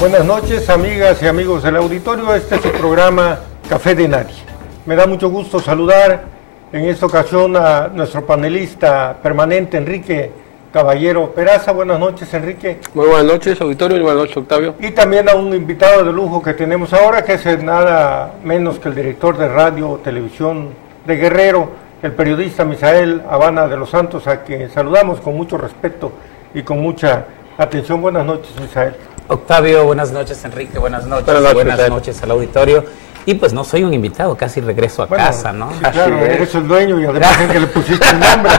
Buenas noches, amigas y amigos del auditorio. Este es su programa Café de Nadie. Me da mucho gusto saludar en esta ocasión a nuestro panelista permanente, Enrique Caballero Peraza. Buenas noches, Enrique. Muy buenas noches, auditorio, y buenas noches, Octavio. Y también a un invitado de lujo que tenemos ahora, que es nada menos que el director de radio, televisión de Guerrero, el periodista Misael Habana de los Santos, a quien saludamos con mucho respeto y con mucha atención. Buenas noches, Misael. Octavio, buenas noches, Enrique, buenas noches al auditorio. Y pues no soy un invitado, casi regreso a casa, ¿no? Sí, claro, eres el dueño y además es que le pusiste el nombre.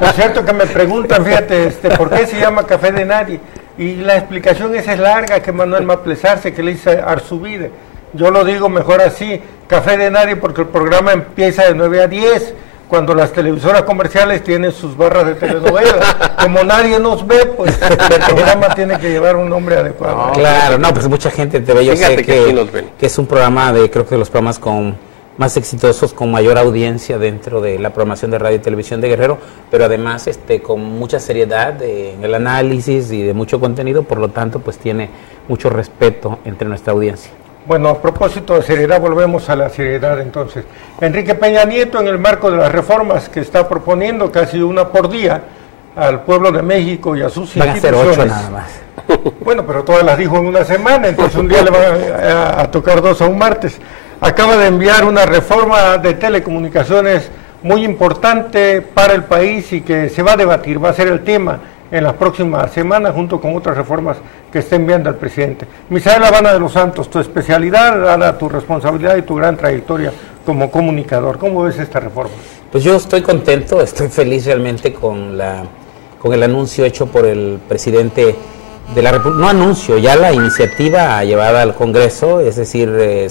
Por cierto que me preguntan, fíjate, ¿por qué se llama Café de Nadie? Y la explicación esa es larga, que Manuel Maplesarse, que le dice Arzubide. Yo lo digo mejor así, Café de Nadie, porque el programa empieza de 9 a 10, cuando las televisoras comerciales tienen sus barras de telenovela. Como nadie nos ve, pues el programa tiene que llevar un nombre adecuado. Claro, no, pues mucha gente te ve. Yo sé que es un programa creo que de los programas con más exitosos, con mayor audiencia dentro de la programación de radio y televisión de Guerrero, pero además con mucha seriedad en el análisis y de mucho contenido, por lo tanto pues tiene mucho respeto entre nuestra audiencia. Bueno, a propósito de seriedad, volvemos a la seriedad entonces. Enrique Peña Nieto, en el marco de las reformas que está proponiendo, casi una por día, al pueblo de México y a sus instituciones. Van a ser 8 nada más. Bueno, pero todas las dijo en una semana, entonces un día le van a tocar 2 a un martes. Acaba de enviar una reforma de telecomunicaciones muy importante para el país y que se va a debatir, va a ser el tema en las próximas semanas, junto con otras reformas que está enviando el presidente. Misael Habana de los Santos, tu especialidad, dada tu responsabilidad y tu gran trayectoria como comunicador, ¿cómo ves esta reforma? Pues yo estoy contento, estoy feliz realmente con el anuncio hecho por el presidente de la República, no anuncio, ya la iniciativa llevada al Congreso, es decir,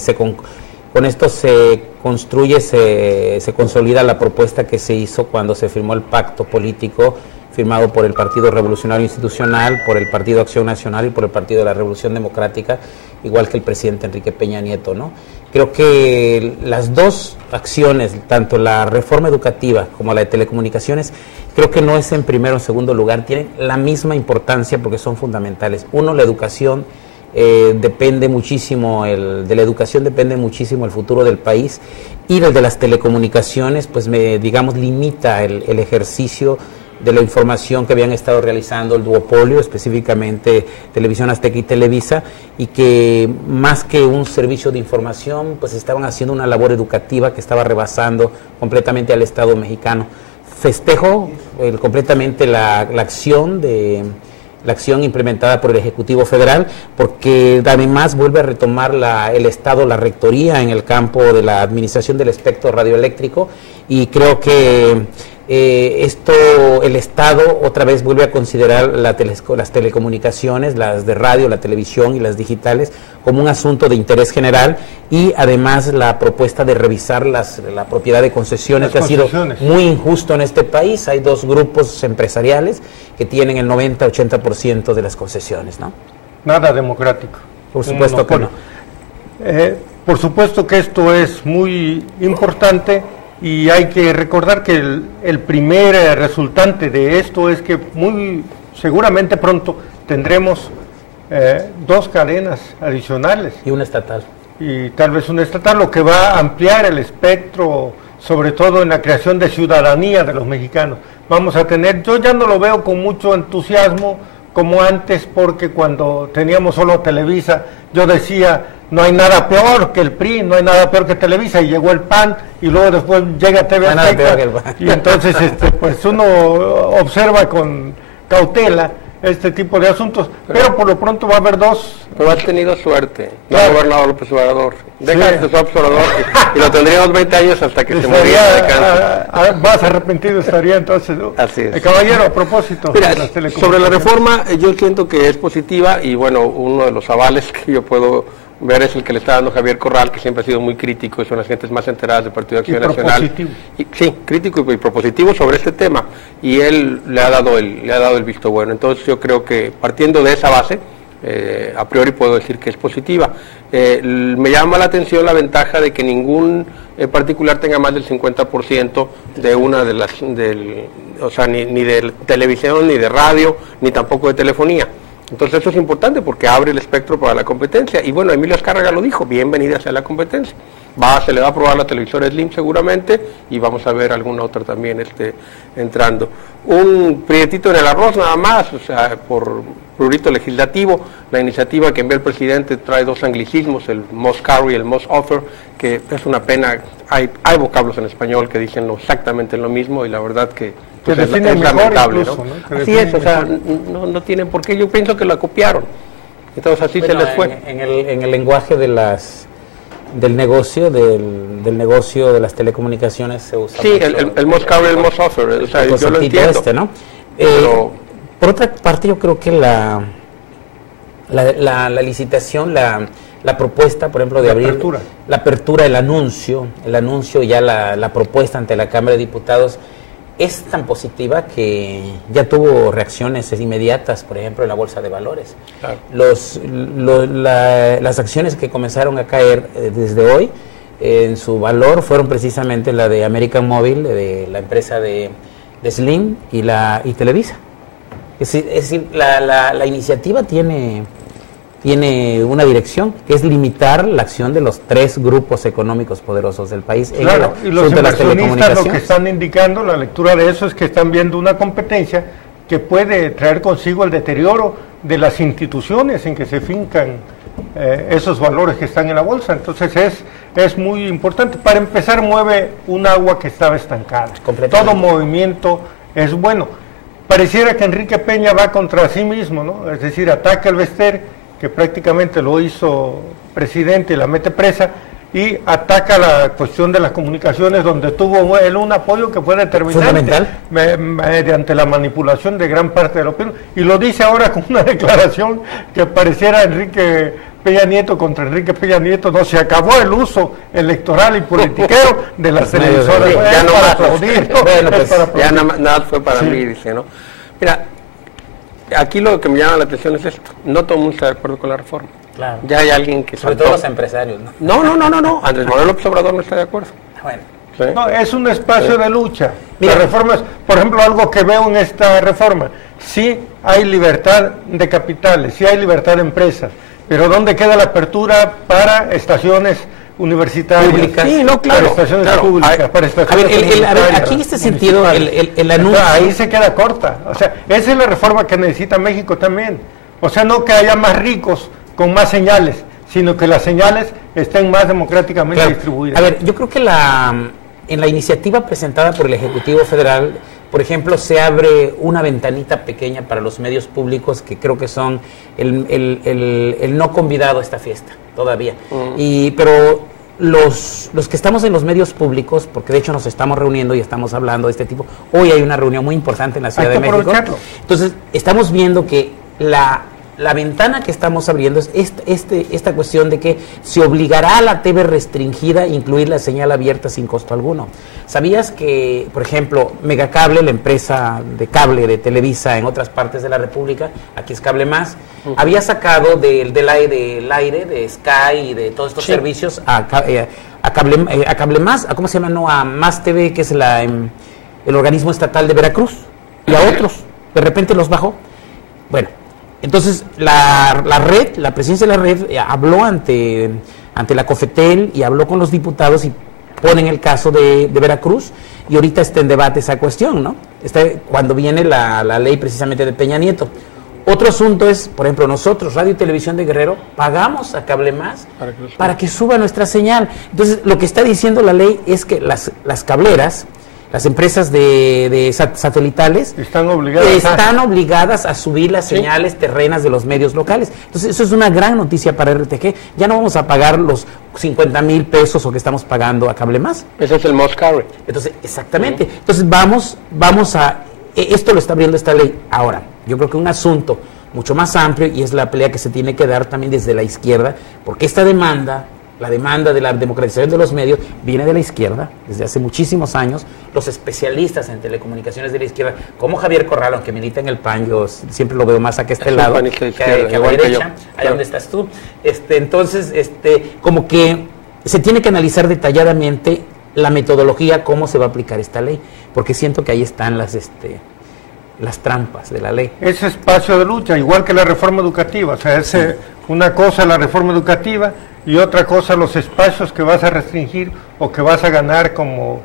con esto se construye, se consolida la propuesta que se hizo cuando se firmó el pacto político firmado por el Partido Revolucionario Institucional, por el Partido Acción Nacional y por el Partido de la Revolución Democrática, igual que el presidente Enrique Peña Nieto, ¿no? Creo que las dos acciones, tanto la reforma educativa como la de telecomunicaciones, creo que no es en primero o en segundo lugar, tienen la misma importancia porque son fundamentales. Uno, la educación depende muchísimo, de la educación depende muchísimo el futuro del país, y el de las telecomunicaciones, pues limita el ejercicio de la información que habían estado realizando el duopolio, específicamente Televisión Azteca y Televisa, y que más que un servicio de información, pues estaban haciendo una labor educativa que estaba rebasando completamente al Estado mexicano. Festejo completamente la acción implementada por el Ejecutivo Federal, porque además vuelve a retomar el Estado, la rectoría en el campo de la administración del espectro radioeléctrico, y creo que el Estado otra vez vuelve a considerar las telecomunicaciones, las de radio, la televisión y las digitales, como un asunto de interés general, y además la propuesta de revisar la propiedad de concesiones, que ha sido muy injusto en este país. Hay 2 grupos empresariales que tienen el 90-80% de las concesiones, ¿no? Nada democrático. Por supuesto que no. Por supuesto que esto es muy importante. Y hay que recordar que el primer resultante de esto es que muy seguramente pronto tendremos 2 cadenas adicionales. Y una estatal. Y tal vez una estatal, lo que va a ampliar el espectro, sobre todo en la creación de ciudadanía de los mexicanos. Vamos a tener, yo ya no lo veo con mucho entusiasmo como antes, porque cuando teníamos solo Televisa, yo decía, no hay nada peor que el PRI, no hay nada peor que Televisa, y llegó el PAN, y luego después llega TV Azteca, y entonces pues uno observa con cautela este tipo de asuntos, pero por lo pronto va a haber dos. Pero has tenido suerte, no Claro. ha gobernado López Obrador. Deja Sí. de ser Obrador y lo tendríamos 20 años hasta que se muriera de cáncer. Más arrepentido estaría entonces, ¿no? Así es. Caballero, a propósito Mira, de las sobre la telecomunicaciones. reforma, yo siento que es positiva y bueno, uno de los avales que yo puedo ver es el que le está dando Javier Corral, que siempre ha sido muy crítico y son las gentes más enteradas del Partido de Acción Nacional. propositivo. Sí, crítico y propositivo sobre este tema, y él le ha dado el visto bueno. Entonces yo creo que partiendo de esa base, a priori puedo decir que es positiva. Me llama la atención la ventaja de que ningún particular tenga más del 50% de una de las, o sea, ni de televisión, ni de radio, ni tampoco de telefonía. Entonces eso es importante porque abre el espectro para la competencia. Y bueno, Emilio Azcárraga lo dijo, bienvenida sea la competencia. Se le va a probar la televisora Slim seguramente y vamos a ver alguna otra también entrando. Un prietito en el arroz nada más, o sea, por prurito legislativo, la iniciativa que envió el presidente trae dos anglicismos, el must carry y el must offer, que es una pena. Hay vocablos en español que dicen exactamente lo mismo y la verdad que pues es lamentable, incluso, ¿no? Así es, o sea, no tienen por qué, yo pienso que la copiaron, entonces así Bueno, se les fue. En el lenguaje de del negocio de las telecomunicaciones se usa Sí, mucho el must carry, el must offer, o sea, yo lo entiendo. ¿no? Pero Por otra parte, yo creo que la licitación, la propuesta, por ejemplo, de abrir la apertura, el anuncio y ya la propuesta ante la Cámara de Diputados es tan positiva que ya tuvo reacciones inmediatas, por ejemplo, en la Bolsa de Valores. Claro. Las acciones que comenzaron a caer desde hoy en su valor fueron precisamente la de American Mobile, de la empresa de Slim y Televisa. Es decir, la iniciativa tiene una dirección, que es limitar la acción de los tres grupos económicos poderosos del país. Claro, y los de las inversionistas lo que están indicando, la lectura de eso es que están viendo una competencia que puede traer consigo el deterioro de las instituciones en que se fincan esos valores que están en la bolsa. Entonces es muy importante. Para empezar, mueve un agua que estaba estancada. Todo movimiento es bueno. Pareciera que Enrique Peña va contra sí mismo, ¿no? Es decir, ataca el Bester, que prácticamente lo hizo presidente y la mete presa, y ataca la cuestión de las comunicaciones, donde tuvo él un apoyo que fue determinante mediante la manipulación de gran parte de la opinión, y lo dice ahora con una declaración que pareciera Enrique Peña Nieto contra Enrique Peña Nieto. No, se acabó el uso electoral y politiquero de las televisoras. Ya no para más, aplaudir, ¿no? bueno, pues, para aplaudir. ya nada fue para mí, dice, ¿no? Mira, aquí lo que me llama la atención es esto, no todo el mundo está de acuerdo con la reforma. Claro. Ya hay alguien que... Sobre todo los empresarios, ¿no? No, Andrés Manuel López Obrador no está de acuerdo. Bueno. ¿Sí? No, es un espacio de lucha. Mira, la reforma es, por ejemplo, algo que veo en esta reforma. Sí hay libertad de capitales, sí hay libertad de empresas, pero ¿dónde queda la apertura para estaciones universitarias? Públicas. Sí, no, claro. Para estaciones claro. públicas, para A estaciones ver, comunitarias, aquí en este sentido, el anuncio... Entonces, ahí se queda corta. O sea, esa es la reforma que necesita México también. O sea, no que haya más ricos con más señales, sino que las señales estén más democráticamente distribuidas. A ver, yo creo que en la iniciativa presentada por el Ejecutivo Federal, por ejemplo, se abre una ventanita pequeña para los medios públicos, que creo que son el no convidado a esta fiesta todavía. Pero los que estamos en los medios públicos, porque de hecho nos estamos reuniendo y estamos hablando de este tipo, hoy hay una reunión muy importante en la Ciudad de México. Entonces, estamos viendo que la ventana que estamos abriendo es esta cuestión de que se obligará a la TV restringida a incluir la señal abierta sin costo alguno. ¿Sabías que, por ejemplo, Megacable, la empresa de cable de Televisa en otras partes de la República, aquí es Cable Más, había sacado del aire de Sky y de todos estos servicios a Cable Más, ¿cómo se llama? No, a Más TV, que es el organismo estatal de Veracruz, y a otros. De repente los bajó. Bueno, entonces la presidencia de la red habló ante la COFETEL y habló con los diputados y ponen el caso de Veracruz, y ahorita está en debate esa cuestión, ¿no? Cuando viene la ley precisamente de Peña Nieto. Otro asunto es, por ejemplo, nosotros, Radio y Televisión de Guerrero, pagamos a Cable Más para que suba nuestra señal. Entonces, lo que está diciendo la ley es que las cableras Las empresas satelitales están obligadas a subir las señales terrenas de los medios locales. Entonces, eso es una gran noticia para RTG. Ya no vamos a pagar los 50,000 pesos o que estamos pagando a Cable Más. Ese es el must carry. Entonces, exactamente. Entonces, vamos a... Esto lo está abriendo esta ley. Ahora, yo creo que un asunto mucho más amplio, y es la pelea que se tiene que dar también desde la izquierda, porque esta demanda, la demanda de la democratización de los medios, viene de la izquierda desde hace muchísimos años. Los especialistas en telecomunicaciones de la izquierda, como Javier Corral, aunque milita en el PAN, yo siempre lo veo más a este lado que a la derecha, allá donde estás tú. Entonces, como que se tiene que analizar detalladamente la metodología, cómo se va a aplicar esta ley, porque siento que ahí están las trampas de la ley. Ese espacio de lucha, igual que la reforma educativa, o sea, es una cosa la reforma educativa y otra cosa los espacios que vas a restringir o que vas a ganar como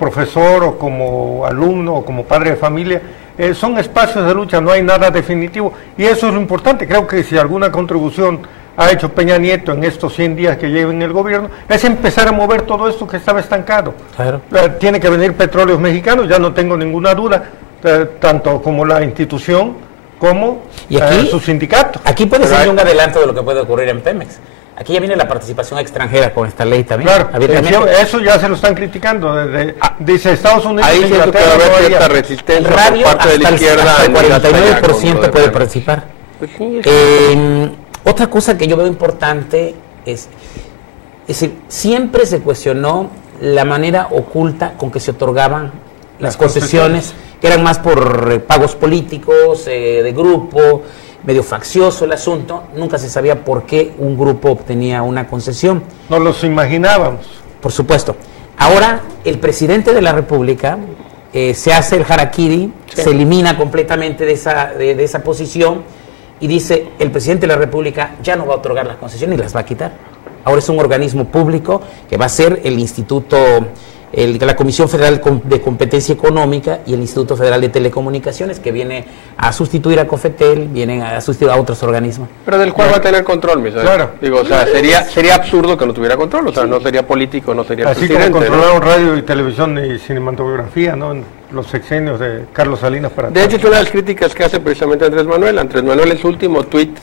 profesor o como alumno o como padre de familia. Son espacios de lucha, no hay nada definitivo, y eso es lo importante. Creo que si alguna contribución ha hecho Peña Nieto en estos 100 días que lleva en el gobierno, es empezar a mover todo esto que estaba estancado. Claro. Tiene que venir Petróleos Mexicanos, ya no tengo ninguna duda, tanto como la institución como su sindicato. Aquí puede ser un adelanto de lo que puede ocurrir en Pemex. Aquí ya viene la participación extranjera con esta ley también. Claro, eso ya se lo están criticando. Dice Estados Unidos. Ahí siento que va a haber cierta resistencia por parte de la izquierda. Hasta el 49% puede participar. Otra cosa que yo veo importante es decir, siempre se cuestionó la manera oculta con que se otorgaban las concesiones, que eran más por pagos políticos, de grupo, medio faccioso el asunto. Nunca se sabía por qué un grupo obtenía una concesión. No los imaginábamos. Por supuesto. Ahora el presidente de la República se hace el harakiri, se elimina completamente de esa posición y dice, el presidente de la República ya no va a otorgar las concesiones y las va a quitar. Ahora es un organismo público que va a ser el Instituto, la Comisión Federal de Competencia Económica y el Instituto Federal de Telecomunicaciones, que viene a sustituir a COFETEL, vienen a sustituir a otros organismos. Pero del cual va a tener control, ¿sabes? Claro. Digo, o sea, sería absurdo que no tuviera control, o sea, no sería político, no sería así presidente. Como controlaron radio y televisión y cinematografía, ¿no? En los sexenios de Carlos Salinas para De hecho, es una de las críticas que hace precisamente Andrés Manuel. Andrés Manuel en su último tuit,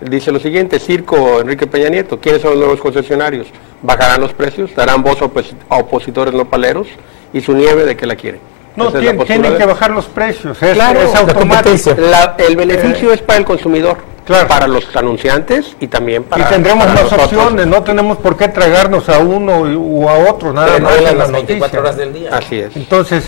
dice lo siguiente: Circo Enrique Peña Nieto, ¿quiénes son los nuevos concesionarios? ¿Bajarán los precios? ¿Darán voz a opositores nopaleros? ¿Y su nieve de qué la quieren? No, tienen que bajar los precios, es automático. El beneficio es para el consumidor, para los anunciantes y también para... Y tendremos más opciones, no tenemos por qué tragarnos a uno o a otro, nada más en las 24 horas del día. Así es. Entonces,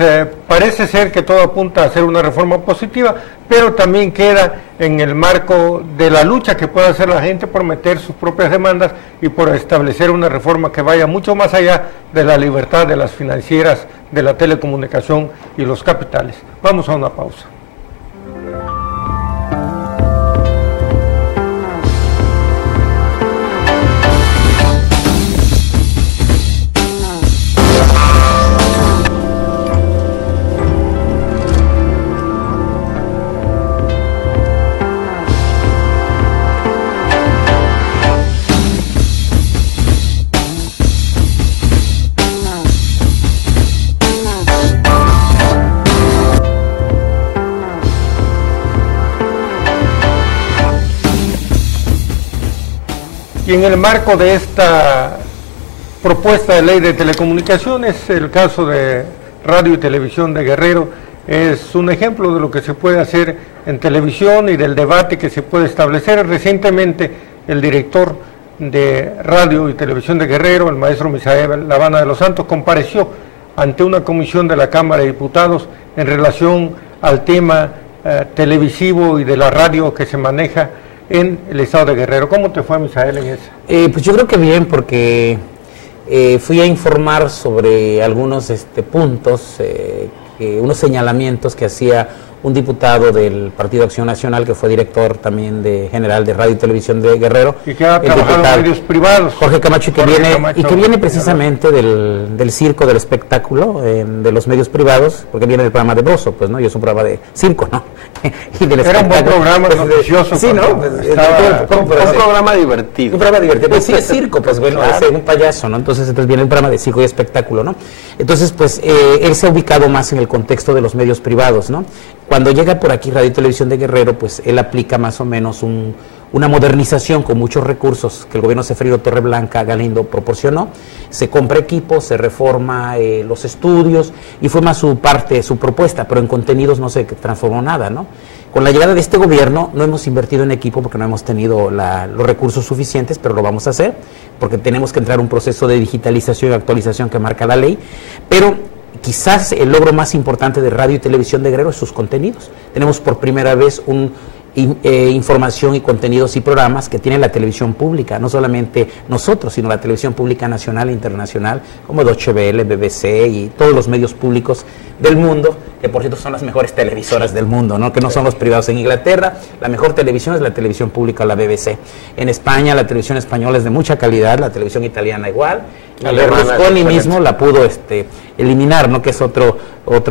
parece ser que todo apunta a hacer una reforma positiva, pero también queda en el marco de la lucha que puede hacer la gente por meter sus propias demandas y por establecer una reforma que vaya mucho más allá de la libertad de las financieras, de la telecomunicación y los capitales. Vamos a una pausa. Y en el marco de esta propuesta de ley de telecomunicaciones, el caso de Radio y Televisión de Guerrero es un ejemplo de lo que se puede hacer en televisión y del debate que se puede establecer. Recientemente el director de Radio y Televisión de Guerrero, el maestro Misael Lavana de los Santos, compareció ante una comisión de la Cámara de Diputados en relación al tema televisivo y de la radio que se maneja en el estado de Guerrero. ¿Cómo te fue, Misael, en eso? Pues yo creo que bien, porque fui a informar sobre algunos puntos, unos señalamientos que hacía un diputado del Partido Acción Nacional que fue director también general de Radio y Televisión de Guerrero. Y que ha trabajado en medios privados. Jorge Camacho, que viene precisamente del circo, del espectáculo, de los medios privados, porque viene del programa de Broso, pues, ¿no? Y es un programa de circo, ¿no? Y del Era un buen programa, noticioso. Sí, ¿no? Pues, un programa divertido. Un programa divertido. Pues sí, es circo, pues bueno, claro. Es un payaso, ¿no? Entonces viene el programa de circo y espectáculo, ¿no? Entonces, pues, él se ha ubicado más en el contexto de los medios privados, ¿no? Cuando llega por aquí Radio y Televisión de Guerrero, pues él aplica más o menos una modernización con muchos recursos que el gobierno Cefrido Torreblanca Galindo proporcionó. Se compra equipo, se reforma los estudios y fue más su propuesta, pero en contenidos no se transformó nada, ¿no? Con la llegada de este gobierno no hemos invertido en equipo porque no hemos tenido los recursos suficientes, pero lo vamos a hacer porque tenemos que entrar a un proceso de digitalización y actualización que marca la ley, pero quizás el logro más importante de Radio y Televisión de Guerrero es sus contenidos. Tenemos por primera vez información y contenidos y programas que tiene la televisión pública, no solamente nosotros, sino la televisión pública nacional e internacional, como Deutsche Welle, BBC y todos los medios públicos del mundo, que por cierto son las mejores televisoras del mundo, ¿no? Que no son los privados. En Inglaterra la mejor televisión es la televisión pública, la BBC. En España la televisión española es de mucha calidad, la televisión italiana igual. Berlusconi mismo la pudo eliminar, ¿no? Que es otro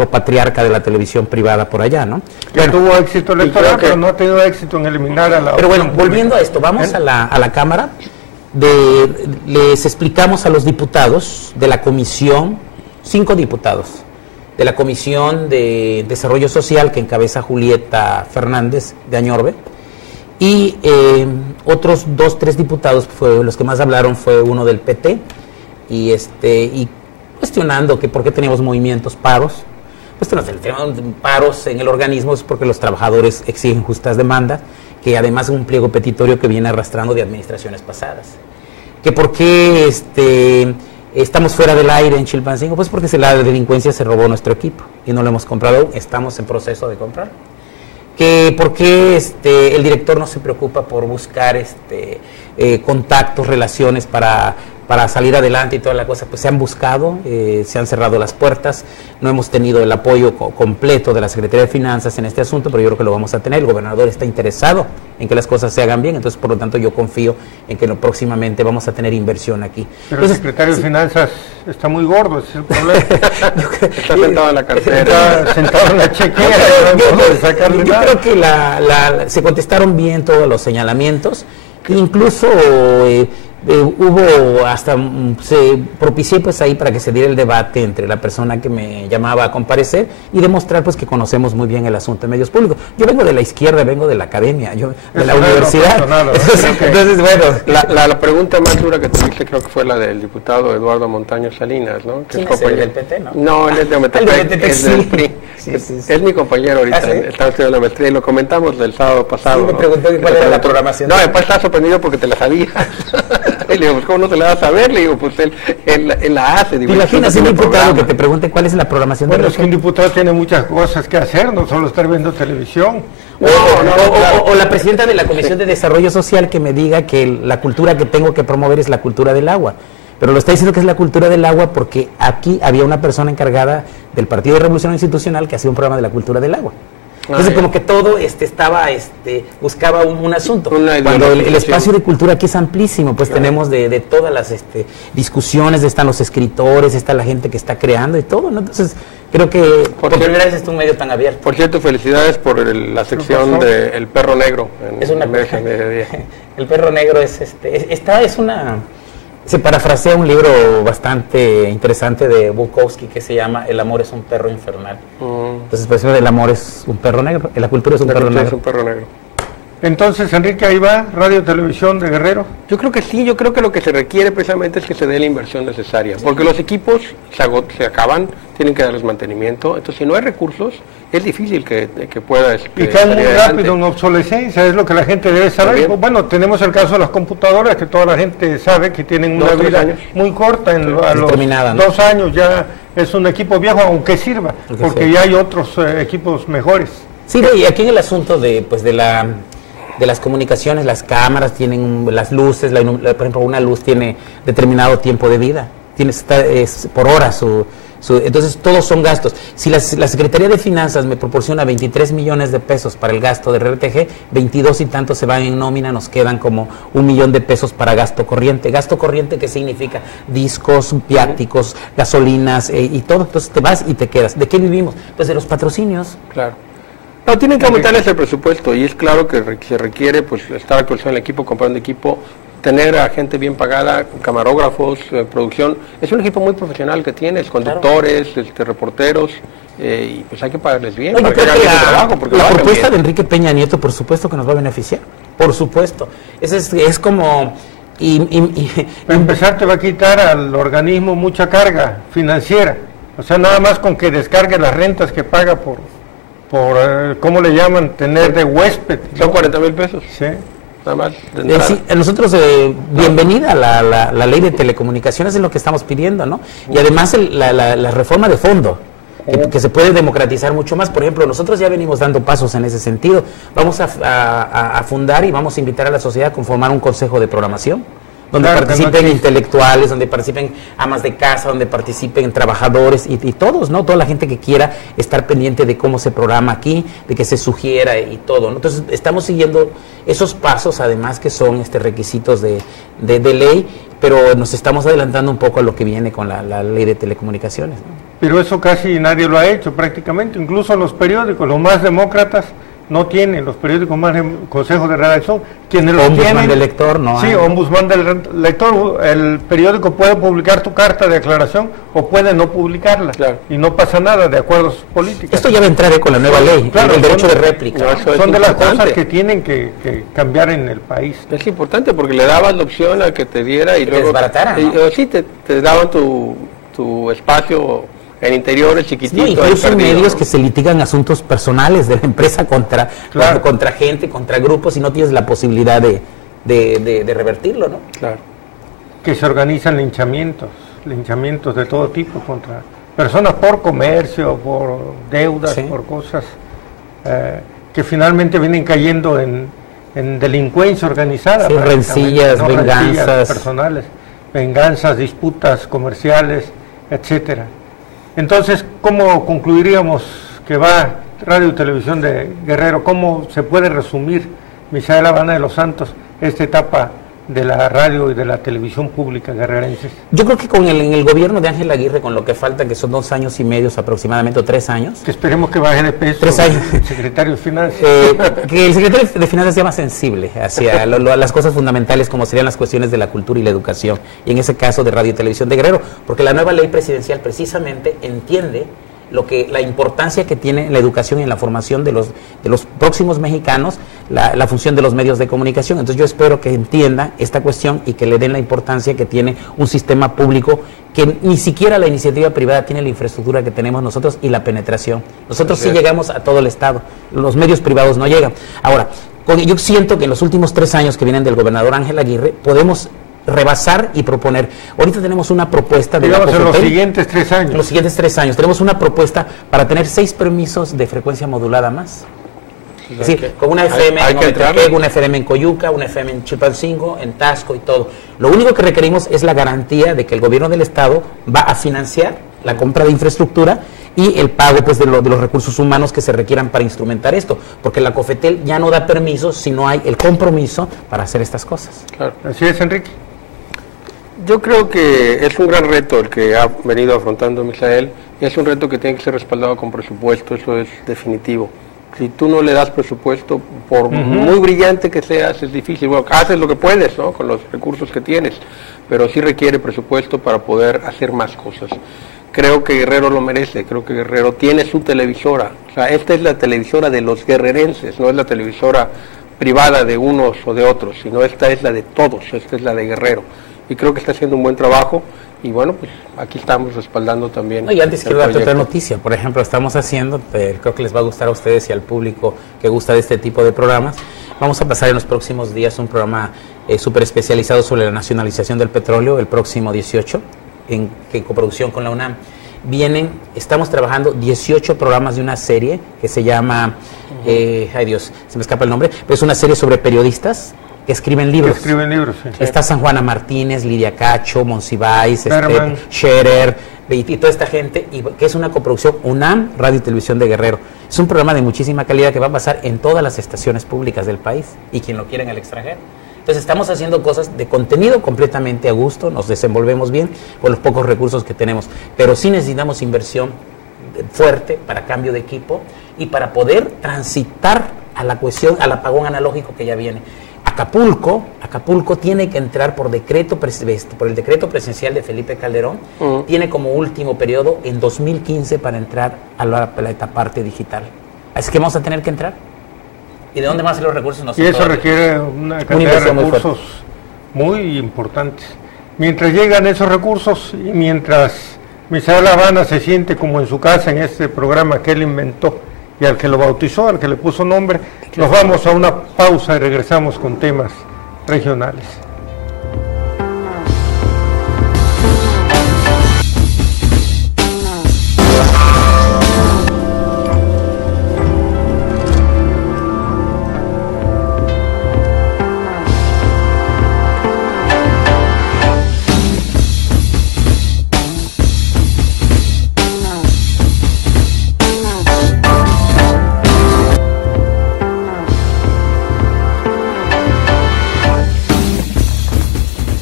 patriarca de la televisión privada por allá, ¿no? Ya tuvo éxito electoral, pero no ha tenido éxito en eliminar a la... Pero bueno, volviendo a esto, vamos a la Cámara, les explicamos a los diputados de la comisión, 5 diputados, de la Comisión de Desarrollo Social que encabeza Julieta Fernández de Añorbe, y otros 2, 3 diputados, los que más hablaron fue uno del PT, y cuestionando que por qué teníamos movimientos paros. Pues tenemos paros en el organismo es porque los trabajadores exigen justas demandas, que además es un pliego petitorio que viene arrastrando de administraciones pasadas. Que por qué estamos fuera del aire en Chilpancingo, pues porque la delincuencia se robó nuestro equipo y no lo hemos comprado, estamos en proceso de comprar. Que por qué el director no se preocupa por buscar contactos, relaciones para salir adelante y toda la cosa, pues se han buscado, se han cerrado las puertas, no hemos tenido el apoyo completo de la Secretaría de Finanzas en este asunto, pero yo creo que lo vamos a tener. El gobernador está interesado en que las cosas se hagan bien, entonces por lo tanto yo confío en que próximamente vamos a tener inversión aquí. Pero el secretario de Finanzas está muy gordo, ese es el problema. Está sentado en la cartera. Está sentado en la chequera. Yo creo que se contestaron bien todos los señalamientos, incluso... hubo se propició pues ahí para que se diera el debate entre la persona que me llamaba a comparecer y demostrar pues que conocemos muy bien el asunto de medios públicos. Yo vengo de la izquierda, vengo de la academia, de la universidad. Entonces, bueno. La pregunta más dura que tuviste creo que fue la del diputado Eduardo Montaño Salinas, ¿no? ¿Quién es el del PT, no? No, él es de Metepec, es del PRI. Sí. Es mi compañero ahorita, estaba estudiando la maestría y lo comentamos del sábado pasado. Sí, me preguntó cuál era la programación. No, después estaba sorprendido porque te la sabías. Y le digo, pues, ¿cómo no te la vas a saber? Le digo, pues él la hace. Digo, ¿te imaginas un diputado que te pregunte cuál es la programación? Bueno, es que un diputado tiene muchas cosas que hacer, no solo estar viendo televisión. O la presidenta de la Comisión de Desarrollo Social que me diga que la cultura que tengo que promover es la cultura del agua. Pero lo está diciendo que es la cultura del agua porque aquí había una persona encargada del Partido de Revolución Institucional que hacía un programa de la cultura del agua. Entonces como que todo buscaba un asunto. Cuando el espacio de cultura aquí es amplísimo, pues tenemos de todas las discusiones, están los escritores, está la gente que está creando y todo, ¿no? Entonces creo que por primera vez es un medio tan abierto. Por cierto, felicidades por la sección de El Perro Negro. El Perro Negro se parafrasea un libro bastante interesante de Bukowski que se llama El amor es un perro infernal. Entonces, pues el amor es un perro negro, la cultura es un perro negro. Entonces, Enrique, ahí va Radio Televisión de Guerrero. Yo creo que sí, yo creo que lo que se requiere precisamente es que se dé la inversión necesaria, porque los equipos se acaban, tienen que darles mantenimiento, entonces si no hay recursos, es difícil que pueda... y caen muy rápido en obsolescencia, es lo que la gente debe saber. Bueno, tenemos el caso de las computadoras, que toda la gente sabe que tienen una vida muy corta, a los 2 años ya es un equipo viejo, aunque sirva, porque ya hay otros equipos mejores. Sí, y aquí en el asunto de las comunicaciones, las cámaras tienen las luces, por ejemplo, una luz tiene determinado tiempo de vida. es por hora entonces todos son gastos. Si la Secretaría de Finanzas me proporciona 23 millones de pesos para el gasto de RTG, 22 y tantos se van en nómina, nos quedan como 1 millón de pesos para gasto corriente. Gasto corriente, ¿qué significa? Discos, viáticos, gasolinas y todo. Entonces te vas y te quedas. ¿De qué vivimos? Pues de los patrocinios. Claro. No, tienen que aumentarles el presupuesto y es claro que se requiere pues estar actualizando el equipo, comprando equipo, tener a gente bien pagada, camarógrafos, producción. Es un equipo muy profesional que tienes, conductores, reporteros, y pues hay que pagarles bien. No, para que hagan bien su trabajo, porque la propuesta bien de Enrique Peña Nieto, por supuesto que nos va a beneficiar, por supuesto. Es como... Para empezar, te va a quitar al organismo mucha carga financiera. O sea, nada más con que descargue las rentas que paga por ¿cómo le llaman? Tener de huésped, ¿no? Son 40,000 pesos. Sí. Nada más. Sí, nosotros, bienvenida a la ley de telecomunicaciones, es lo que estamos pidiendo, ¿no? Y además la reforma de fondo, que se puede democratizar mucho más. Por ejemplo, nosotros ya venimos dando pasos en ese sentido. Vamos a fundar y vamos a invitar a la sociedad a conformar un consejo de programación, donde participen intelectuales, donde participen amas de casa, donde participen trabajadores y todos, ¿no? Toda la gente que quiera estar pendiente de cómo se programa aquí, de que se sugiera y todo, ¿no? Entonces, estamos siguiendo esos pasos, además que son requisitos de ley, pero nos estamos adelantando un poco a lo que viene con la ley de telecomunicaciones, ¿no? Pero eso casi nadie lo ha hecho prácticamente, incluso los periódicos, los más demócratas, no tienen, los periódicos más consejos de redacción, quienes los tienen... Ombudsman del lector, no. Sí, ombudsman del lector, el periódico puede publicar tu carta de declaración o puede no publicarla, claro, y no pasa nada de acuerdos políticos. Esto ya va a entrar con la nueva ley, claro, el derecho de réplica. No, son de las cosas que tienen que cambiar en el país. Es importante porque le dabas la opción a que te diera y luego... desbaratara, ¿no? Sí, te daban tu espacio en interiores chiquititos. No, incluso medios que se litigan asuntos personales de la empresa contra gente, contra grupos, y no tienes la posibilidad de revertirlo, ¿no? Claro. Que se organizan linchamientos de todo tipo contra personas por comercio, por deudas, sí, por cosas que finalmente vienen cayendo en delincuencia organizada. Sí, rencillas, ¿no? Venganzas personales, venganzas, disputas comerciales, etcétera. Entonces, ¿cómo concluiríamos que va Radio y Televisión de Guerrero? ¿Cómo se puede resumir, Misael Habana de los Santos, esta etapa de la radio y de la televisión pública guerrerenses? Yo creo que en el gobierno de Ángel Aguirre, con lo que falta, que son 2 años y medio aproximadamente, o 3 años. Que esperemos que baje de peso 3 años. El secretario de Finanzas. Que el secretario de Finanzas sea más sensible hacia las cosas fundamentales, como serían las cuestiones de la cultura y la educación, y en ese caso de Radio y Televisión de Guerrero, porque la nueva ley presidencial precisamente entiende la importancia que tiene la educación y en la formación de los próximos mexicanos, la función de los medios de comunicación. Entonces yo espero que entienda esta cuestión y que le den la importancia que tiene un sistema público, que ni siquiera la iniciativa privada tiene la infraestructura que tenemos nosotros y la penetración. Nosotros sí llegamos a todo el estado, los medios privados no llegan. Ahora, yo siento que en los últimos 3 años que vienen del gobernador Ángel Aguirre podemos rebasar y proponer. Ahorita tenemos una propuesta de en los siguientes 3 años. En los siguientes 3 años tenemos una propuesta para tener 6 permisos de frecuencia modulada más. Es decir, con una FM en Ometepec, una FM en Coyuca, una FM en Chilpancingo, en Tasco y todo. Lo único que requerimos es la garantía de que el gobierno del estado va a financiar la compra de infraestructura y el pago pues de los recursos humanos que se requieran para instrumentar esto, porque la COFETEL ya no da permisos si no hay el compromiso para hacer estas cosas. Claro. Así es, Enrique. Yo creo que es un gran reto el que ha venido afrontando Misael, y es un reto que tiene que ser respaldado con presupuesto, eso es definitivo. Si tú no le das presupuesto, por muy brillante que seas, es difícil. Bueno, haces lo que puedes, ¿no?, con los recursos que tienes, pero sí requiere presupuesto para poder hacer más cosas. Creo que Guerrero lo merece, creo que Guerrero tiene su televisora. O sea, esta es la televisora de los guerrerenses, no es la televisora privada de unos o de otros, sino esta es la de todos, esta es la de Guerrero. Y creo que está haciendo un buen trabajo, y bueno, pues aquí estamos respaldando también. No, y antes quiero darte otra noticia. Por ejemplo, estamos haciendo, creo que les va a gustar a ustedes y al público que gusta de este tipo de programas, vamos a pasar en los próximos días un programa súper especializado sobre la nacionalización del petróleo, el próximo 18, en coproducción con la UNAM. Estamos trabajando 18 programas de una serie que se llama, ay Dios, se me escapa el nombre, pero es una serie sobre periodistas que escriben libros. Que escriben libros, sí. Está San Juana Martínez, Lidia Cacho, Monsiváis, Berman, Scherer, y toda esta gente, y que es una coproducción UNAM, Radio y Televisión de Guerrero. Es un programa de muchísima calidad que va a pasar en todas las estaciones públicas del país, y quien lo quiera en el extranjero. Entonces estamos haciendo cosas de contenido completamente a gusto, nos desenvolvemos bien con los pocos recursos que tenemos, pero sí necesitamos inversión fuerte para cambio de equipo y para poder transitar a la cuestión, al apagón analógico que ya viene. Acapulco tiene que entrar por el decreto presidencial de Felipe Calderón, tiene como último periodo en 2015 para entrar a la parte digital. Así que vamos a tener que entrar. ¿Y de dónde más los recursos? Y eso requiere una cantidad de recursos muy importantes. Mientras llegan esos recursos y mientras Misael Habana se siente como en su casa en este programa que él inventó y al que lo bautizó, al que le puso nombre, nos vamos a una pausa y regresamos con temas regionales.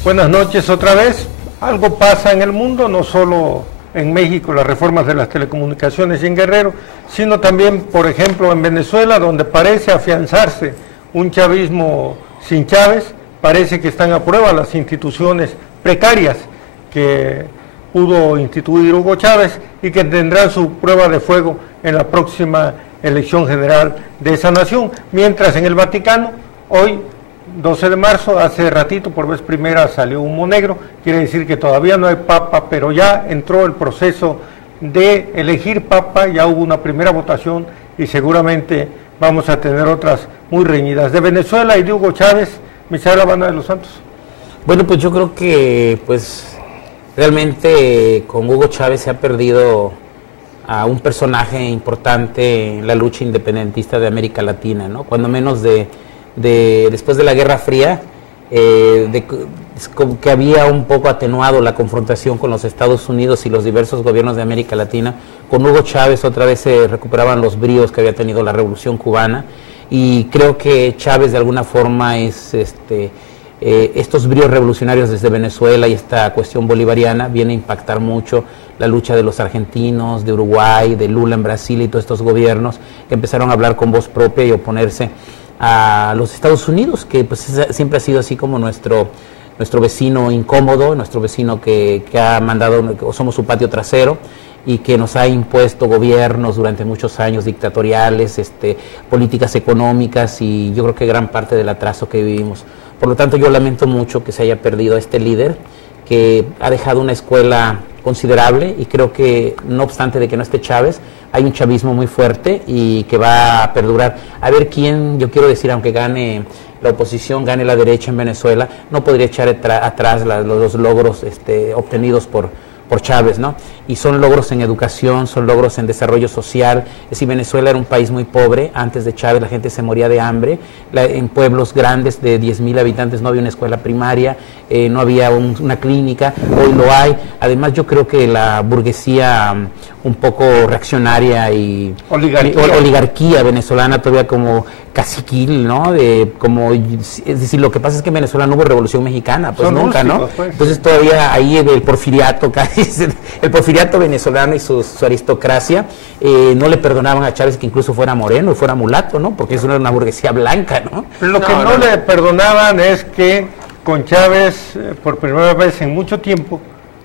Buenas noches otra vez. Algo pasa en el mundo, no solo en México, las reformas de las telecomunicaciones y en Guerrero, sino también, por ejemplo, en Venezuela, donde parece afianzarse un chavismo sin Chávez. Parece que están a prueba las instituciones precarias que pudo instituir Hugo Chávez y que tendrán su prueba de fuego en la próxima elección general de esa nación. Mientras en el Vaticano, hoy 12 de marzo, hace ratito, por vez primera salió humo negro, quiere decir que todavía no hay papa, pero ya entró el proceso de elegir papa, ya hubo una primera votación y seguramente vamos a tener otras muy reñidas. De Venezuela y de Hugo Chávez, Misael Habana de los Santos. Bueno, pues yo creo que realmente con Hugo Chávez se ha perdido a un personaje importante en la lucha independentista de América Latina, ¿no? Cuando menos después de la Guerra Fría, como que había un poco atenuado la confrontación con los Estados Unidos y los diversos gobiernos de América Latina. Con Hugo Chávez otra vez se recuperaban los bríos que había tenido la Revolución Cubana, y creo que Chávez de alguna forma es estos bríos revolucionarios desde Venezuela y esta cuestión bolivariana viene a impactar mucho la lucha de los argentinos, de Uruguay, de Lula en Brasil y todos estos gobiernos que empezaron a hablar con voz propia y oponerse a los Estados Unidos, que pues siempre ha sido así como nuestro vecino incómodo, nuestro vecino que ha mandado, o somos su patio trasero, y que nos ha impuesto gobiernos durante muchos años dictatoriales, políticas económicas, y yo creo que gran parte del atraso que vivimos. Por lo tanto, yo lamento mucho que se haya perdido a este líder que ha dejado una escuela considerable, y creo que no obstante de que no esté Chávez, hay un chavismo muy fuerte y que va a perdurar. A ver quién, yo quiero decir, aunque gane la oposición, gane la derecha en Venezuela, no podría echar atrás los logros obtenidos por Chávez, ¿no? Y son logros en educación, son logros en desarrollo social. Es decir, Venezuela era un país muy pobre, antes de Chávez la gente se moría de hambre, en pueblos grandes de 10,000 habitantes no había una escuela primaria, no había una clínica, hoy lo hay. Además yo creo que la burguesía un poco reaccionaria y oligarquía venezolana todavía como caciquil, ¿no? Es decir, lo que pasa es que en Venezuela no hubo revolución mexicana, pues nunca, rústicos, ¿no? Pues. Entonces todavía ahí el porfiriato, el porfiriato venezolano y su aristocracia no le perdonaban a Chávez que incluso fuera moreno y fuera mulato, ¿no? Porque eso no era una burguesía blanca, ¿no? Lo que no le perdonaban es que con Chávez, por primera vez en mucho tiempo,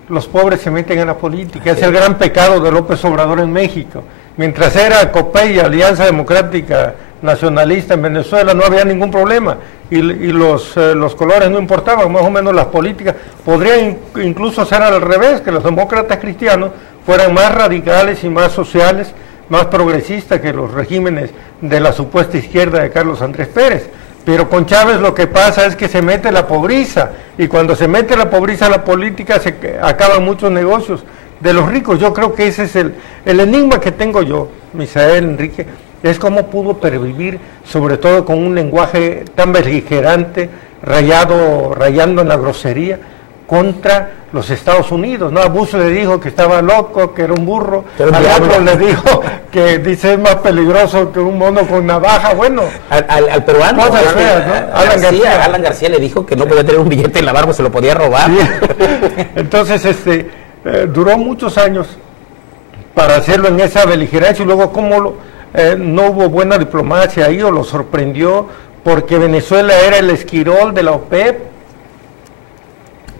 los pobres se meten en la política. Es el gran pecado de López Obrador en México. Mientras era COPEI, Alianza Democrática Nacionalista en Venezuela, no había ningún problema. Y los colores no importaban, más o menos las políticas. Podría incluso ser al revés, que los demócratas cristianos fueran más radicales y más sociales, más progresistas que los regímenes de la supuesta izquierda de Carlos Andrés Pérez. Pero con Chávez lo que pasa es que se mete la pobreza, y cuando se mete la pobreza a la política se acaban muchos negocios de los ricos. Yo creo que ese es el enigma que tengo yo, Misael, Enrique, es cómo pudo pervivir, sobre todo con un lenguaje tan beligerante, rayando en la grosería contra los Estados Unidos, ¿no? A Bush le dijo que estaba loco, que era un burro, al otro le dijo que dice es más peligroso que un mono con navaja, bueno. Al peruano, feas, ¿no? Alan García le dijo que no podía tener un billete en la barba, se lo podía robar. Sí. Entonces, duró muchos años para hacerlo en esa beligerancia, y luego cómo no hubo buena diplomacia ahí, o lo sorprendió, porque Venezuela era el esquirol de la OPEP,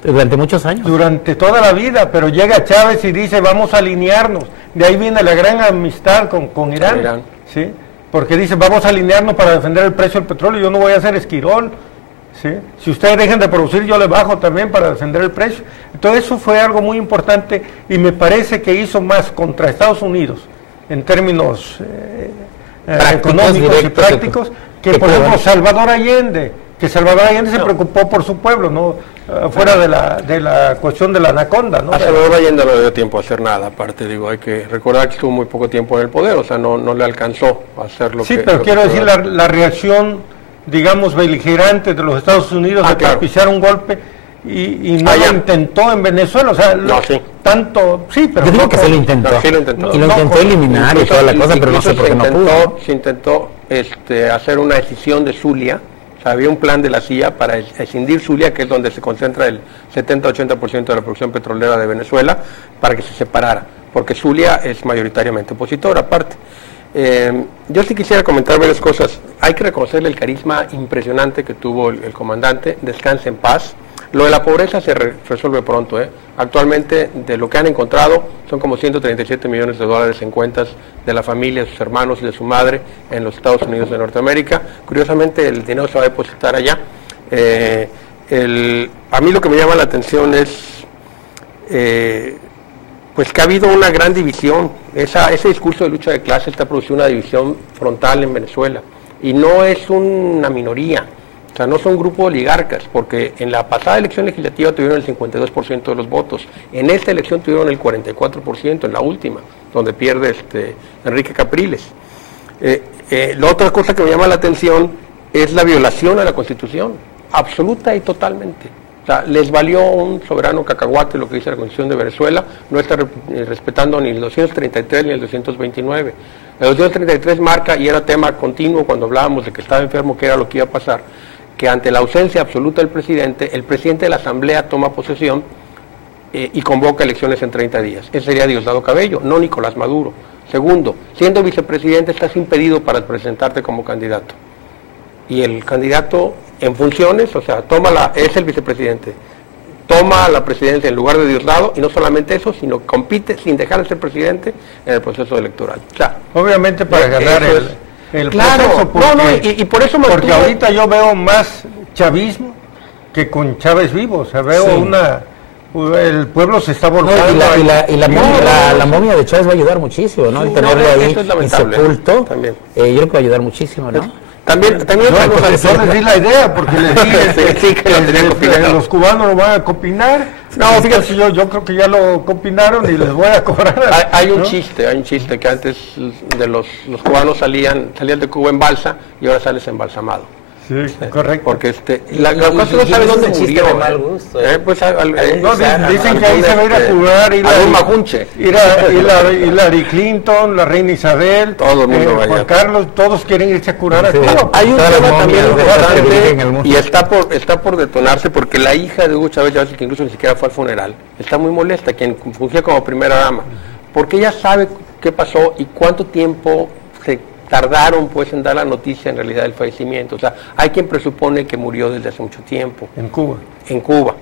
durante muchos años. Durante toda la vida, pero llega Chávez y dice vamos a alinearnos. De ahí viene la gran amistad con Irán, ¿sí? Porque dice vamos a alinearnos para defender el precio del petróleo, yo no voy a hacer esquirol, ¿sí? Si ustedes dejan de producir yo le bajo también para defender el precio. Entonces eso fue algo muy importante y me parece que hizo más contra Estados Unidos en términos económicos y prácticos que por ejemplo Salvador Allende, que Salvador Allende se preocupó por su pueblo, no fuera de la cuestión de la anaconda, ¿no? A Salvador Allende no le dio tiempo a hacer nada, aparte, digo, hay que recordar que estuvo muy poco tiempo en el poder, o sea, no le alcanzó a hacer lo que... Sí, pero quiero decir la reacción, digamos, beligerante de los Estados Unidos a propiciar un golpe y no lo intentó en Venezuela, o sea, tanto, sí, pero... Yo digo que se lo intentó. No, sí lo intentó. Y lo intentó eliminar y toda la cosa, pero no sé por qué no pudo. Se intentó hacer una decisión de Zulia. O sea, había un plan de la CIA para escindir Zulia, que es donde se concentra el 70-80% de la producción petrolera de Venezuela, para que se separara, porque Zulia es mayoritariamente opositor, aparte. Yo sí quisiera comentar varias cosas. Hay que reconocerle el carisma impresionante que tuvo el comandante, descanse en paz. Lo de la pobreza se resuelve pronto. Actualmente, de lo que han encontrado, son como 137 millones de dólares en cuentas de la familia, de sus hermanos y de su madre en los Estados Unidos de Norteamérica. Curiosamente, el dinero se va a depositar allá. A mí lo que me llama la atención es pues que ha habido una gran división. Ese discurso de lucha de clase está produciendo una división frontal en Venezuela. Y no es una minoría. O sea, no son grupos oligarcas, porque en la pasada elección legislativa tuvieron el 52% de los votos. En esta elección tuvieron el 44%, en la última, donde pierde Enrique Capriles. La otra cosa que me llama la atención es la violación a la Constitución, absoluta y totalmente. O sea, les valió un soberano cacahuate lo que dice la Constitución de Venezuela, no está respetando ni el 233 ni el 229. El 233 marca, y era tema continuo cuando hablábamos de que estaba enfermo, que era lo que iba a pasar, que ante la ausencia absoluta del presidente, el presidente de la Asamblea toma posesión y convoca elecciones en 30 días. Ese sería Diosdado Cabello, no Nicolás Maduro. Segundo, siendo vicepresidente estás impedido para presentarte como candidato. Y el candidato en funciones, o sea, es el vicepresidente, toma la presidencia en lugar de Diosdado, y no solamente eso, sino compite sin dejar de ser presidente en el proceso electoral. O sea, obviamente para ganar el proceso, porque, y por eso porque ahorita yo veo más chavismo que con Chávez vivo, o sea, veo el pueblo se está volcando. La momia de Chávez va a ayudar muchísimo, ¿no? El tenerlo ahí insepulto, yo creo que va a ayudar muchísimo, ¿no? También yo les di la idea, porque les dije que los cubanos lo van a copinar. No, fíjate, yo creo que ya lo copinaron y les voy a cobrar. Hay un chiste que antes de los cubanos salían de Cuba en balsa y ahora sales embalsamado. Sí, correcto. Porque la cosa no sabe dónde murió. De mal gusto, pues dicen que ahí se va a ir a curar Hillary Clinton, la reina Isabel, todo el mundo Juan Carlos, todos quieren irse a curar a Cuba. Hay un tema también importante y está por detonarse, porque la hija de Hugo Chávez, que incluso ni siquiera fue al funeral, está muy molesta, quien fungía como primera dama, porque ella sabe qué pasó y cuánto tiempo se tardaron pues en dar la noticia en realidad del fallecimiento. O sea, hay quien presupone que murió desde hace mucho tiempo. En Cuba.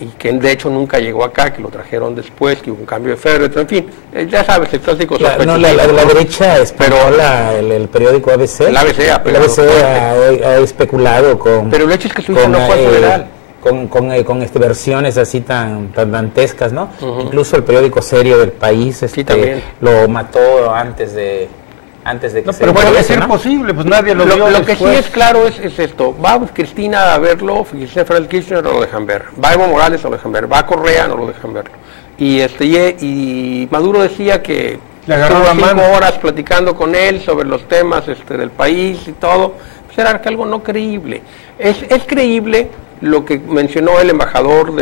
Y que de hecho nunca llegó acá, que lo trajeron después, que hubo un cambio de féretro, en fin, ya sabes, el clásico sospechoso. La derecha el periódico ABC. El ABC ha especulado con... Pero el hecho es que su hija no fue al funeral. Con versiones así tan dantescas, ¿no? Incluso el periódico serio del país lo mató antes de que pero puede ser posible, pues nadie lo vio. Lo que sí es claro es esto: va Cristina a verlo, Fred Kirchner no lo dejan ver, va Evo Morales no lo dejan ver, va Correa no lo dejan verlo. Y Maduro decía que Le agarró Estuvo la 5 mano. horas platicando con él sobre los temas del país y todo. Pues era algo no creíble. Es creíble lo que mencionó el embajador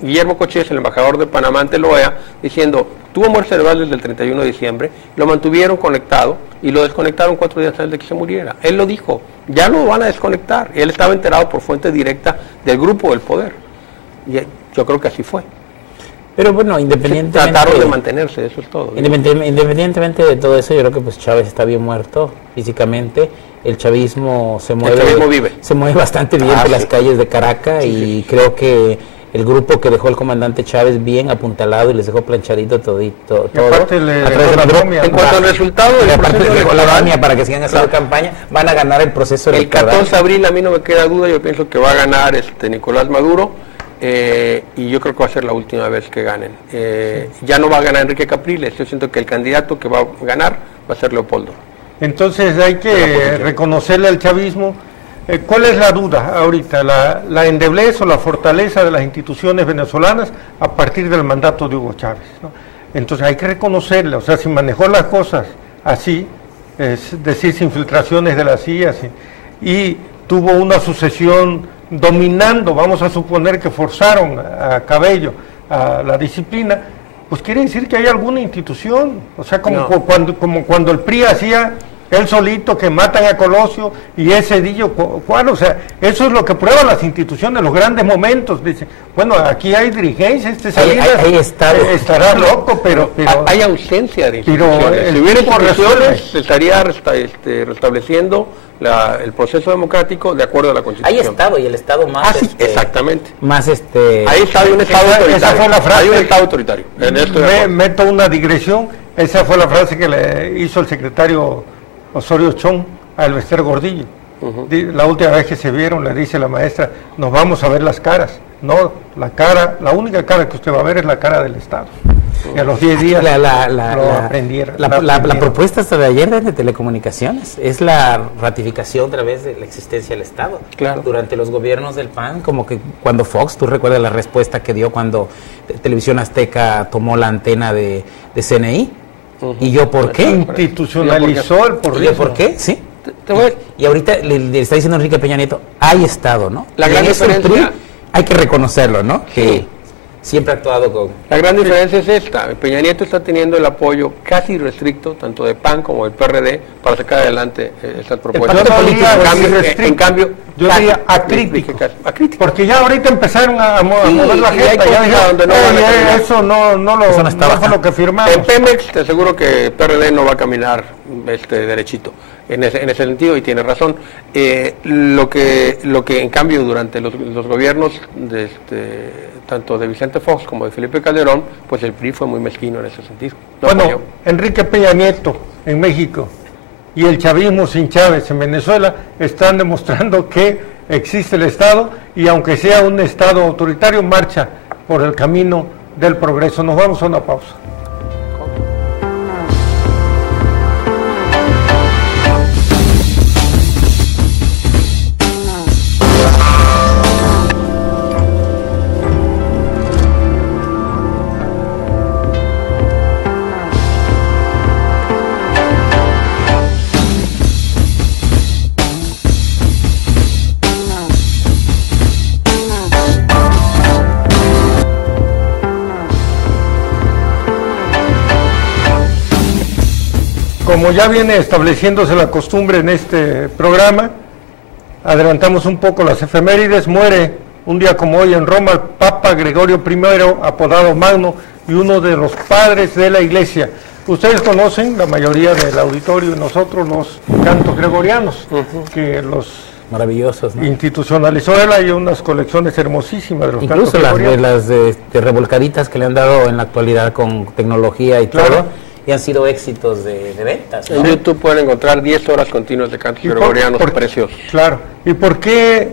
Guillermo Cochés, el embajador de Panamá ante la OEA, diciendo, tuvo muerte cerebral desde el 31 de diciembre, lo mantuvieron conectado y lo desconectaron 4 días antes de que se muriera. Él lo dijo, ya lo van a desconectar. Y él estaba enterado por fuente directa del grupo del poder. Y yo creo que así fue. Pero bueno, independientemente... Trataron de mantenerse, eso es todo. Independientemente de todo eso, yo creo que pues Chávez está bien muerto físicamente. El chavismo se mueve, vive. Se mueve bastante bien por las calles de Caracas y creo que el grupo que dejó el comandante Chávez bien apuntalado y les dejó planchadito todo. En cuanto al resultado del proceso electoral, para que sigan haciendo campaña, van a ganar el proceso electoral. El 14 de abril a mí no me queda duda, yo pienso que va a ganar Nicolás Maduro. Y yo creo que va a ser la última vez que ganen. Ya no va a ganar Enrique Capriles, yo siento que el candidato que va a ganar va a ser Leopoldo. Entonces hay que reconocerle al chavismo. ¿Cuál es la duda ahorita? ¿La endeblez o la fortaleza de las instituciones venezolanas a partir del mandato de Hugo Chávez, ¿no? Entonces hay que reconocerle, o sea, si manejó las cosas así, es decir, sin filtraciones de la CIA, y tuvo una sucesión dominando, vamos a suponer que forzaron a Cabello a la disciplina, pues quiere decir que hay alguna institución, o sea, como cuando el PRI hacía él solito, que matan a Colosio y ese Dillo, ¿cuál? O sea, eso es lo que prueban las instituciones, los grandes momentos. Dice, bueno, aquí hay dirigencia, Salinas estará loco, pero hay ausencia de instituciones. Si hubiera instituciones, se estaría restableciendo el proceso democrático de acuerdo a la Constitución. Hay Estado, y el Estado más... exactamente. Más Ahí está, hay un Estado autoritario. Esa fue la frase. Hay un Estado autoritario. Meto una digresión. Esa fue la frase que le hizo el secretario Osorio Chong a Elvester Gordillo. La última vez que se vieron, le dice la maestra, nos vamos a ver las caras. No, la única cara que usted va a ver es la cara del Estado. Y a los 10 días lo aprendieron. La propuesta hasta de ayer de Telecomunicaciones es la ratificación otra vez de la existencia del Estado. Claro. Durante los gobiernos del PAN, como que cuando Fox, tú recuerdas la respuesta que dio cuando Televisión Azteca tomó la antena de CNI. ¿Y yo por qué? Institucionalizó el por ¿Y yo por qué? Sí. Y ahorita le está diciendo Enrique Peña Nieto, hay Estado, ¿no? La gran diferencia... hay que reconocerlo, ¿no? Que siempre ha actuado con... La gran diferencia es esta. Peña Nieto está teniendo el apoyo casi irrestricto, tanto de PAN como del PRD, para sacar adelante estas propuestas. En cambio, yo diría acrítico. Porque ya ahorita empezaron a mover la gente. Eso no fue lo que firmamos. En Pemex te aseguro que el PRD no va a caminar derechito. En ese sentido, y tiene razón. Lo que en cambio durante los gobiernos tanto de Vicente Fox como de Felipe Calderón, pues el PRI fue muy mezquino en ese sentido. Enrique Peña Nieto en México y el chavismo sin Chávez en Venezuela están demostrando que existe el Estado, y aunque sea un Estado autoritario, marcha por el camino del progreso. Nos vamos a una pausa. Como ya viene estableciéndose la costumbre en este programa, adelantamos un poco las efemérides. Muere un día como hoy en Roma el Papa Gregorio I, apodado Magno, y uno de los padres de la Iglesia. Ustedes conocen, la mayoría del auditorio y nosotros, los cantos gregorianos, que los maravillosos, ¿no? Institucionalizó él. Hay unas colecciones hermosísimas de los cantos gregorianos. Incluso las revolcaditas que le han dado en la actualidad con tecnología y todo. Y han sido éxitos de ventas, ¿no? En YouTube pueden encontrar 10 horas continuas de cantos gregorianos preciosos. Claro. ¿Y por qué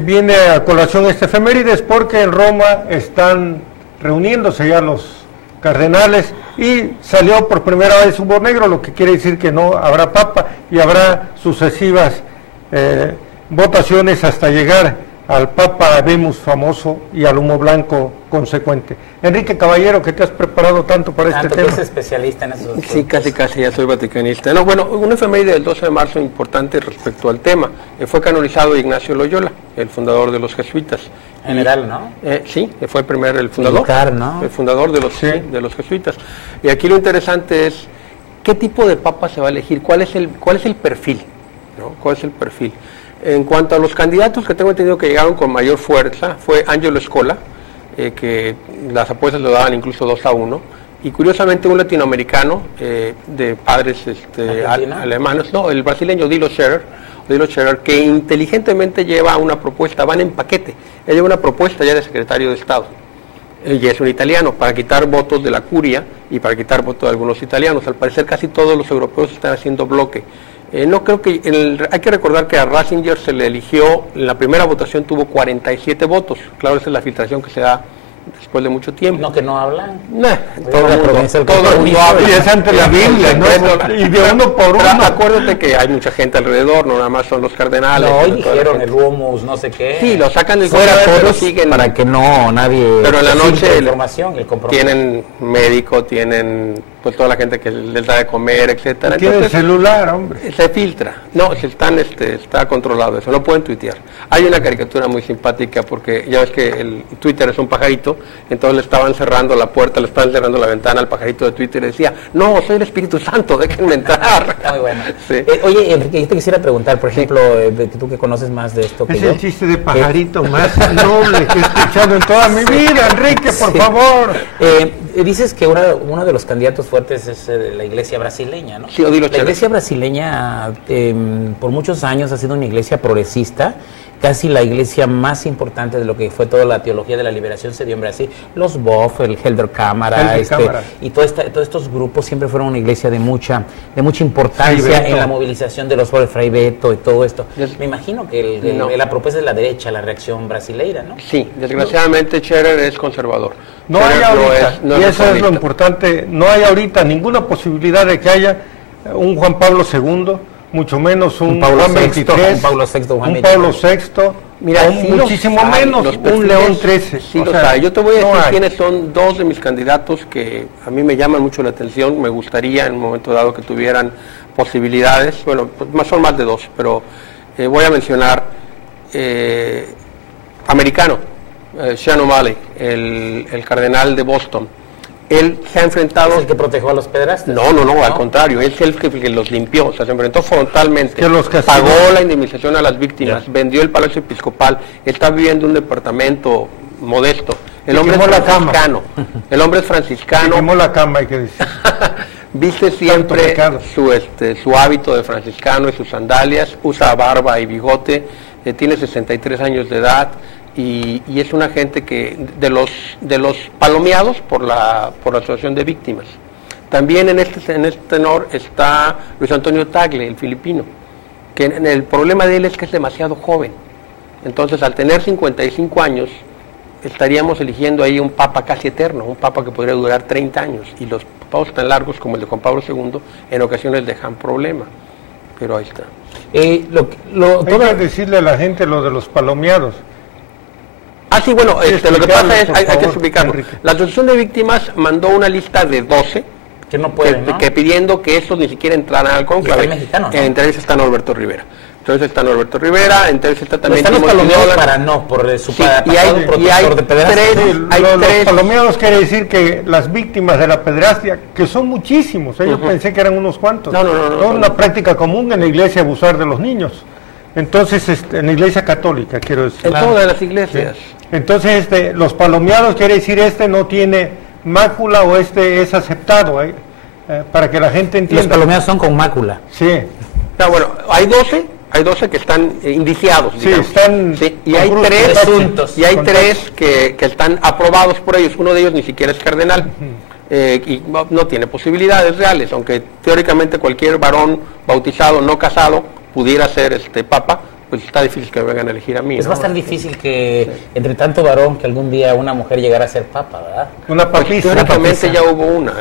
viene a colación este efemérides? Porque en Roma están reuniéndose ya los cardenales y salió por primera vez humo negro, lo que quiere decir que no habrá papa y habrá sucesivas votaciones hasta llegar al Papa Habemus famoso y al humo blanco consecuente. Enrique Caballero, que te has preparado tanto para este tema. Que es especialista en esos Sí, casi ya soy vaticanista. No, bueno, una efeméride del 12 de marzo importante respecto al tema. Fue canonizado Ignacio Loyola, el fundador de los jesuitas. General, ¿no? Sí, fue el fundador. Militar, ¿no? El fundador de los jesuitas. Y aquí lo interesante es qué tipo de papa se va a elegir, cuál es el perfil, ¿no? ¿Cuál es el perfil? En cuanto a los candidatos que tengo entendido que llegaron con mayor fuerza, fue Angelo Scola, que las apuestas lo daban incluso 2-1, y curiosamente un latinoamericano de padres alemanes, no, el brasileño Dilo Scherer, que inteligentemente lleva una propuesta, van en paquete, él lleva una propuesta ya de secretario de Estado, y es un italiano, para quitar votos de la curia y para quitar votos de algunos italianos. Al parecer casi todos los europeos están haciendo bloque. No creo que, hay que recordar que a Ratzinger se le eligió, en la primera votación tuvo 47 votos, claro, esa es la filtración que se da después de mucho tiempo. No, que no hablan. Todo el mundo habla. Y es ante la Biblia, ¿no? Y de uno por uno. Acuérdate que hay mucha gente alrededor, no nada más son los cardenales. No, hoy dijeron el Humus, no sé qué. Sí, lo sacan del fuera todos, siguen para que no nadie. Pero en la noche el tienen médico, tienen pues toda la gente que les da de comer, etcétera. Tiene el celular, hombre. Se filtra. No, está controlado eso, no pueden tuitear. Hay una caricatura muy simpática porque ya ves que el Twitter es un pajarito, entonces le estaban cerrando la puerta, le estaban cerrando la ventana al pajarito de Twitter y decía, no, soy el Espíritu Santo, déjenme entrar. Está muy bueno. Sí. Oye, Enrique, yo te quisiera preguntar, por ejemplo, tú que conoces más de esto que es el chiste de pajarito más noble que he escuchado en toda mi vida, Enrique, por favor. Dices que uno de los candidatos fuertes es la iglesia brasileña, ¿no? Sí, la iglesia brasileña por muchos años ha sido una iglesia progresista, casi la iglesia más importante de lo que fue toda la teología de la liberación se dio en Brasil. Los Boff, el Helder Cámara, y todos estos grupos siempre fueron una iglesia de mucha importancia en la movilización de los pobres, Fray Beto y todo esto. Me imagino que la propuesta de la derecha, la reacción brasileira, ¿no? Sí, desgraciadamente Scherer es conservador. No hay ahorita, y eso es lo importante, no hay ahorita ninguna posibilidad de que haya un Juan Pablo II, mucho menos un Juan XXIII, un Pablo VI, mira, muchísimo menos un León XIII. Sí, yo te voy a decir quiénes son dos de mis candidatos que a mí me llaman mucho la atención, me gustaría en un momento dado que tuvieran posibilidades, bueno, pues son más de dos, pero voy a mencionar americano. Sean O'Malley, el cardenal de Boston, él se ha enfrentado... ¿Es el que protegió a los pederastas? No, al contrario, es el que los limpió, o sea, se enfrentó frontalmente, pagó la indemnización a las víctimas, vendió el Palacio Episcopal, está viviendo un departamento modesto, el hombre es franciscano, quemó la cama, hay que decir. Viste siempre su hábito de franciscano y sus sandalias, usa barba y bigote, tiene 63 años de edad, y es una gente que de los palomeados por la Asociación de Víctimas. También en este tenor está Luis Antonio Tagle, el filipino, que el problema de él es que es demasiado joven. Entonces, al tener 55 años, estaríamos eligiendo ahí un papa casi eterno, un papa que podría durar 30 años, y los papados tan largos como el de Juan Pablo II en ocasiones dejan problema. Pero ahí está. Hay que decirle a la gente lo de los palomeados. Sí, bueno, lo que pasa es, hay que explicarlo. La Asociación de Víctimas mandó una lista de 12 que no pueden, que pidiendo que estos ni siquiera entraran al conclave. Entre ellos está Norberto Rivera. Entonces está Norberto Rivera, entonces está también... Están los palomeados por su hay de pedrastia. Los palomeados quiere decir que las víctimas de la pedrastia, que son muchísimos, yo pensé que eran unos cuantos. No. Es una práctica común en la iglesia abusar de los niños. Entonces, en la iglesia católica, quiero decir. En todas las iglesias. Sí. Entonces, los palomeados quiere decir no tiene mácula o es aceptado, para que la gente entienda. Los palomeados son con mácula. Sí. Bueno, hay 12 que están indiciados, digamos. Sí, y hay tres que están aprobados por ellos. Uno de ellos ni siquiera es cardenal. Y no tiene posibilidades reales, aunque teóricamente cualquier varón bautizado, no casado, pudiera ser papa, pues está difícil que me vengan a elegir a mí. Va a estar difícil que entre tanto varón que algún día una mujer llegara a ser papa, ¿verdad? Una papisa. Teóricamente ya hubo una,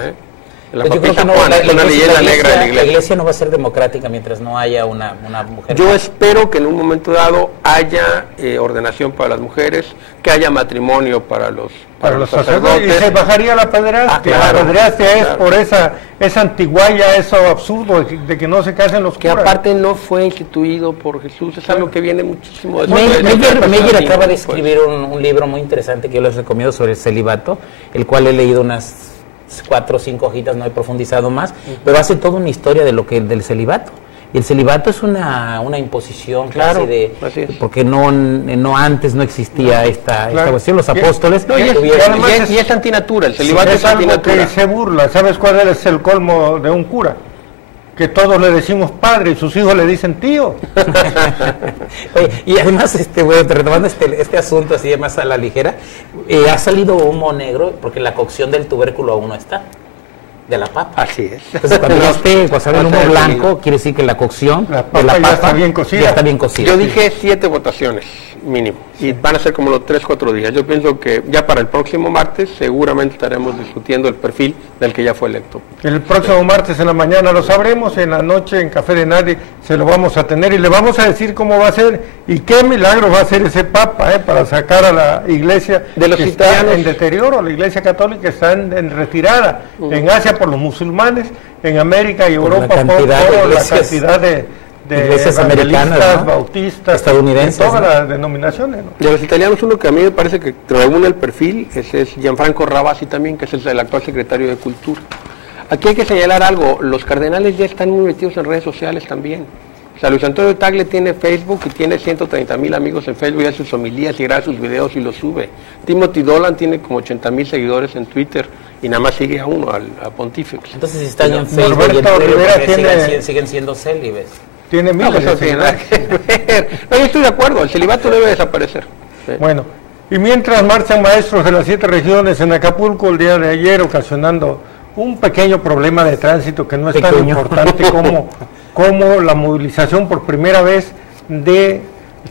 La Pues yo creo papisa que no, Juana, es una leyenda negra de la la iglesia. iglesia no va a ser democrática mientras no haya una mujer. Yo espero que en un momento dado haya ordenación para las mujeres, que haya matrimonio para los sacerdotes. Y se bajaría la pederastia. Claro, La pederastia es claro. por esa antiguaya, eso absurdo de que no se casen los Que curas. aparte no fue instituido por Jesús, es algo que viene muchísimo después. Meyer acaba de escribir un libro muy interesante que yo les recomiendo sobre el celibato, el cual he leído unas 4 o 5 hojitas, no he profundizado más, pero hace toda una historia de del celibato. Y el celibato es una imposición, claro, casi así es. porque no antes no existía esta cuestión. Los Y- apóstoles no, y es- tuvieron- Y es antinatura, el celibato es es algo antinatura. que se burla. ¿Sabes cuál es el colmo de un cura? Que todos le decimos padre y sus hijos le dicen tío. Oye, y además, bueno, retomando este asunto así de más a la ligera, ha salido humo negro porque la cocción del tubérculo aún no está, de la papa. Así es. Entonces, cuando sale el humo No, blanco, quiere decir que la cocción La de papa la ya papa está bien cocida. ya está bien cocida. Yo dije 7 votaciones mínimo y van a ser como los 3-4 días. Yo pienso que ya para el próximo martes seguramente estaremos discutiendo el perfil del que ya fue electo. El próximo martes en la mañana lo sabremos, en la noche en Café de Nadie se lo vamos a tener y le vamos a decir cómo va a ser y qué milagro va a hacer ese papa para sacar a la iglesia De los que está italianos. en deterioro. La iglesia católica está en retirada, en Asia por los musulmanes, en América y Por la Europa por cantidad de la iglesias- cantidad de iglesias americanas, evangelistas, ¿no? bautistas, Estadounidenses, de todas ¿no? las denominaciones, ¿no? De los italianos, uno que a mí me parece que reúne el perfil, ese es Gianfranco Ravasi también, que es el actual secretario de Cultura. Aquí hay que señalar algo, los cardenales ya están muy metidos en redes sociales también. O sea, Luis Antonio Tagle tiene Facebook y tiene 130,000 amigos en Facebook, y hace sus homilías y graba sus videos y los sube. Timothy Dolan tiene como 80,000 seguidores en Twitter y nada más sigue a uno, a Pontífex. Entonces, si están en Norberto Facebook y en Twitter, Rivera porque tiene- siguen siendo célibes. Tiene No, miles pues de no tiene nada seguidores. que ver. No, yo estoy de acuerdo, el celibato debe desaparecer. Sí. Bueno, y mientras marchan maestros de las 7 regiones en Acapulco el día de ayer, ocasionando un pequeño problema de tránsito que no es tan Pequeño. importante como la movilización por primera vez del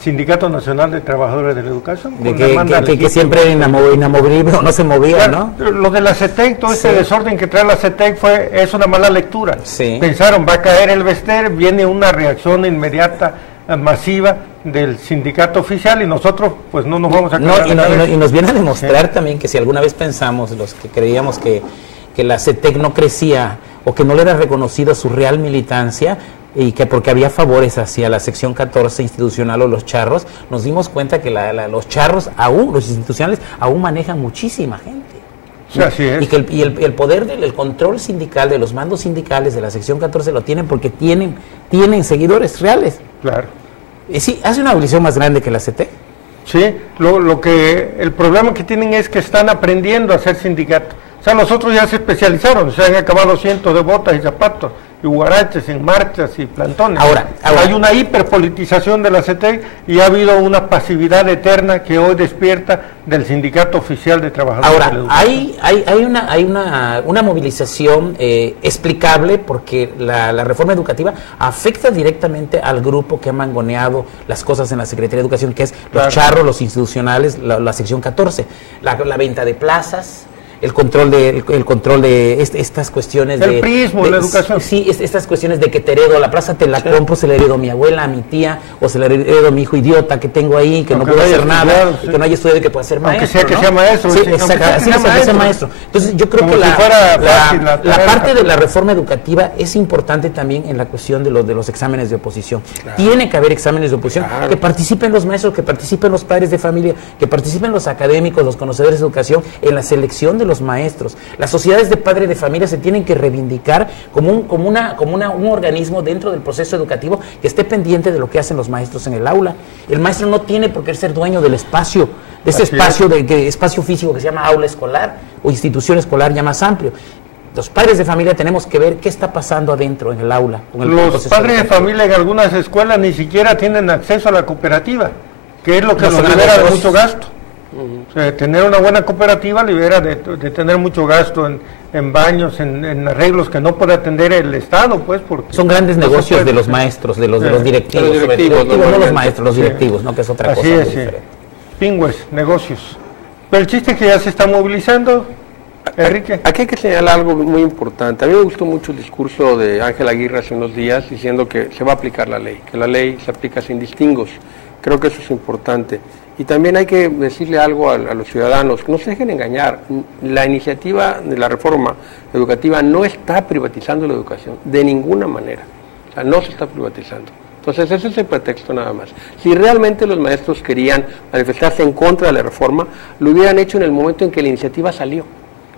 Sindicato Nacional de Trabajadores de la Educación. De con demanda que legítima. siempre era inamovible o no se movía, ¿no? Lo de la CETEC, todo este Sí. desorden que trae la CETEC es una mala lectura. Sí. Pensaron, va a caer el Bester, viene una reacción inmediata, masiva del sindicato oficial y nosotros pues no nos vamos a No, quedar la cabeza. y nos viene a demostrar también que si alguna vez pensamos, los que creíamos que la CETEC no crecía o que no le era reconocida su real militancia y que porque había favores hacia la sección 14 institucional o los charros, nos dimos cuenta que los charros aún, los institucionales, aún manejan muchísima gente. Sí, así es. Y que el poder del control sindical, de los mandos sindicales de la sección 14 lo tienen porque tienen seguidores reales. Claro. Y sí, hace una abolición más grande que la CETEC. Sí, el problema que tienen es que están aprendiendo a ser sindicato. O sea, los otros ya se especializaron, se han acabado cientos de botas y zapatos, y huaraches en marchas y plantones. Ahora. Hay una hiperpolitización de la CETEC y ha habido una pasividad eterna que hoy despierta del sindicato oficial de trabajadores de la Ahora, educación. hay una movilización explicable porque la reforma educativa afecta directamente al grupo que ha mangoneado las cosas en la Secretaría de Educación, que es Claro. los charros, los institucionales, la sección 14, la venta de plazas, el control de estas cuestiones El prismo, la educación. Sí, estas cuestiones de que te heredo, la plaza te la compro, se la heredo a mi abuela, a mi tía, o se la heredo a mi hijo idiota que tengo ahí, que Aunque no puede no haya hacer nada, estudiado, y sí. que no haya estudiado y que pueda ser Aunque maestro. sea que ¿no? sea maestro, Sí, sí, aunque exacto, sea que así sea es, aunque sea maestro. maestro. Entonces yo creo Como que si fuera fácil la la tarea. parte de la reforma educativa es importante también en la cuestión de los exámenes de oposición. Tiene que haber exámenes de oposición, Claro. que participen los maestros, que participen los padres de familia, que participen los académicos, los conocedores de educación en la selección de los maestros. Las sociedades de padres de familia se tienen que reivindicar como un organismo dentro del proceso educativo que esté pendiente de lo que hacen los maestros en el aula. El maestro no tiene por qué ser dueño del espacio, de ese Así espacio, espacio físico que se llama aula escolar o institución escolar ya más amplio. Los padres de familia tenemos que ver qué está pasando adentro en el aula. Con el Los proceso padres de educativo. familia en algunas escuelas ni siquiera tienen acceso a la cooperativa, que es lo que Los los grandes libera de negocios. mucho gasto. O sea, tener una buena cooperativa libera de tener mucho gasto en baños, en arreglos que no puede atender el Estado, pues, porque Son grandes no se negocios puede. de los maestros, de los Sí. directivos, De los sobre- directivos, no los normalmente. maestros, los Sí. directivos, ¿no? Que es otra Así cosa muy es, sí. diferente. Pingües, negocios. Pero el chiste es que ya se está movilizando, Enrique. Aquí hay que señalar algo muy importante. A mí me gustó mucho el discurso de Ángel Aguirre hace unos días diciendo que se va a aplicar la ley, que la ley se aplica sin distingos. Creo que eso es importante. Y también hay que decirle algo a los ciudadanos, no se dejen engañar. La iniciativa de la reforma educativa no está privatizando la educación, de ninguna manera. O sea, no se está privatizando. Entonces ese es el pretexto nada más. Si realmente los maestros querían manifestarse en contra de la reforma, lo hubieran hecho en el momento en que la iniciativa salió.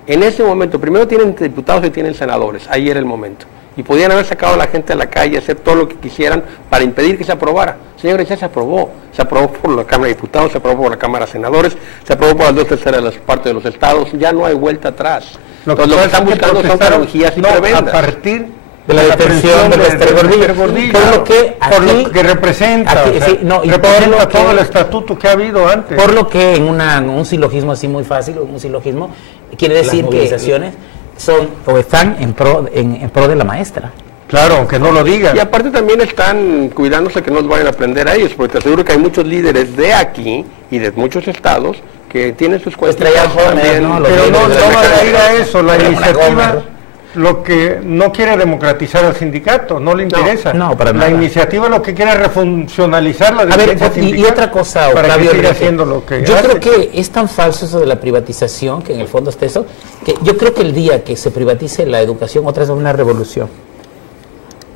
En ese momento, primero tienen diputados y tienen senadores, ahí era el momento. Y podían haber sacado a la gente a la calle, hacer todo lo que quisieran para impedir que se aprobara. Señores, ya se aprobó por la Cámara de Diputados, se aprobó por la Cámara de Senadores, se aprobó por las 2/3 de las partes de los estados, ya no hay vuelta atrás. Entonces, lo que están buscando son pedagogías y prebendas. A partir de la detención de Lester Gordillo, por lo que representa, representa todo el estatuto que ha habido antes. Por lo que en un silogismo así muy fácil, un silogismo, quiere decir que las movilizaciones son o están en pro de la maestra. Claro, aunque no lo digan. Y aparte también están cuidándose que no los vayan a aprender a ellos, porque te aseguro que hay muchos líderes de aquí y de muchos estados que tienen sus cuestiones también. ¿No? Pero no va a ir a eso, la iniciativa lo que no quiere democratizar al sindicato, no le interesa. No, para nada. La iniciativa lo que quiere es refuncionalizar la dirigencia sindical. Y otra cosa, para que siga haciendo lo que yo hace. creo que es tan falso eso de la privatización, que en el fondo está eso, que yo creo que el día que se privatice la educación, otra vez va una revolución.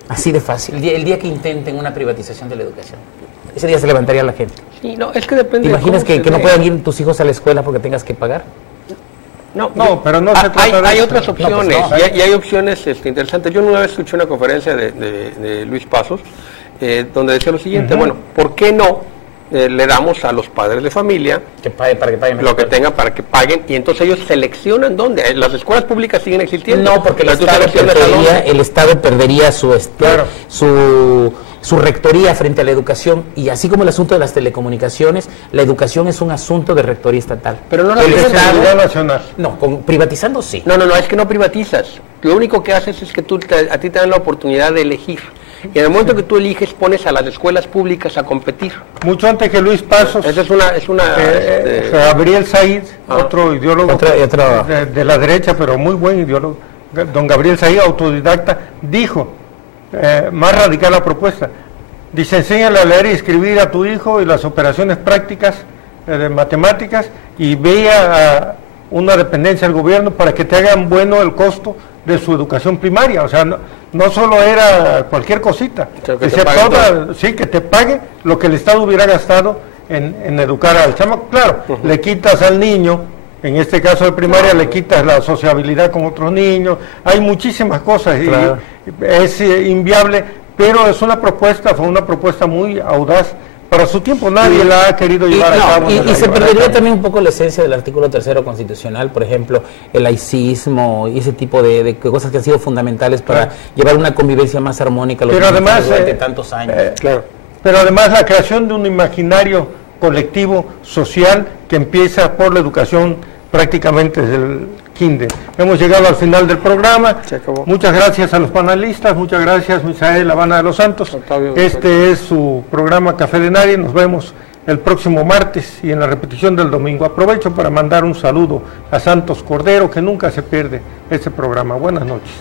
Así de fácil. El día que intenten una privatización de la educación, ese día se levantaría la gente. Sí, no, es que depende. ¿Te imaginas que no puedan ir tus hijos a la escuela porque tengas que pagar? No, pero no se trata de hay eso. otras opciones, y hay opciones interesantes. Yo una vez escuché una conferencia de Luis Pasos, donde decía lo siguiente, bueno, ¿por qué no le damos a los padres de familia para que paguen lo que tengan para que paguen? Y entonces ellos seleccionan dónde. Las escuelas públicas siguen existiendo. No, porque el Estado perdería su rectoría frente a la educación, y así como el asunto de las telecomunicaciones, la educación es un asunto de rectoría estatal. Pero no la seguridad nacional. No, privatizando sí. No, es que no privatizas. Lo único que haces es que a ti te dan la oportunidad de elegir. Y en el momento que tú eliges, pones a las escuelas públicas a competir. Mucho antes que Luis Pasos. Esa es una Gabriel Said, otro ideólogo de la derecha, pero muy buen ideólogo, don Gabriel Said, autodidacta, dijo, más radical la propuesta, dice: enséñale a leer y escribir a tu hijo y las operaciones prácticas de matemáticas, y vea una dependencia del gobierno para que te hagan bueno el costo de su educación primaria. O sea, no solo era cualquier cosita, que te pague lo que el Estado hubiera gastado en educar al chamaco. Claro, le quitas al niño, en este caso de primaria, le quitas la sociabilidad con otros niños, hay muchísimas cosas, claro. Y es inviable, pero fue una propuesta muy audaz. Para su tiempo nadie la ha querido llevar a cabo. Y se perdería también un poco la esencia del artículo 3º constitucional, por ejemplo, el laicismo y ese tipo de cosas que han sido fundamentales para llevar una convivencia más armónica durante tantos años. Pero además la creación de un imaginario colectivo, social, que empieza por la educación prácticamente desde el kinder. Hemos llegado al final del programa. Se acabó. Muchas gracias a los panelistas, muchas gracias Misael Habana de los Santos. Este es su programa Café de Nadie. Nos vemos el próximo martes y en la repetición del domingo. Aprovecho para mandar un saludo a Santos Cordero, que nunca se pierde este programa. Buenas noches.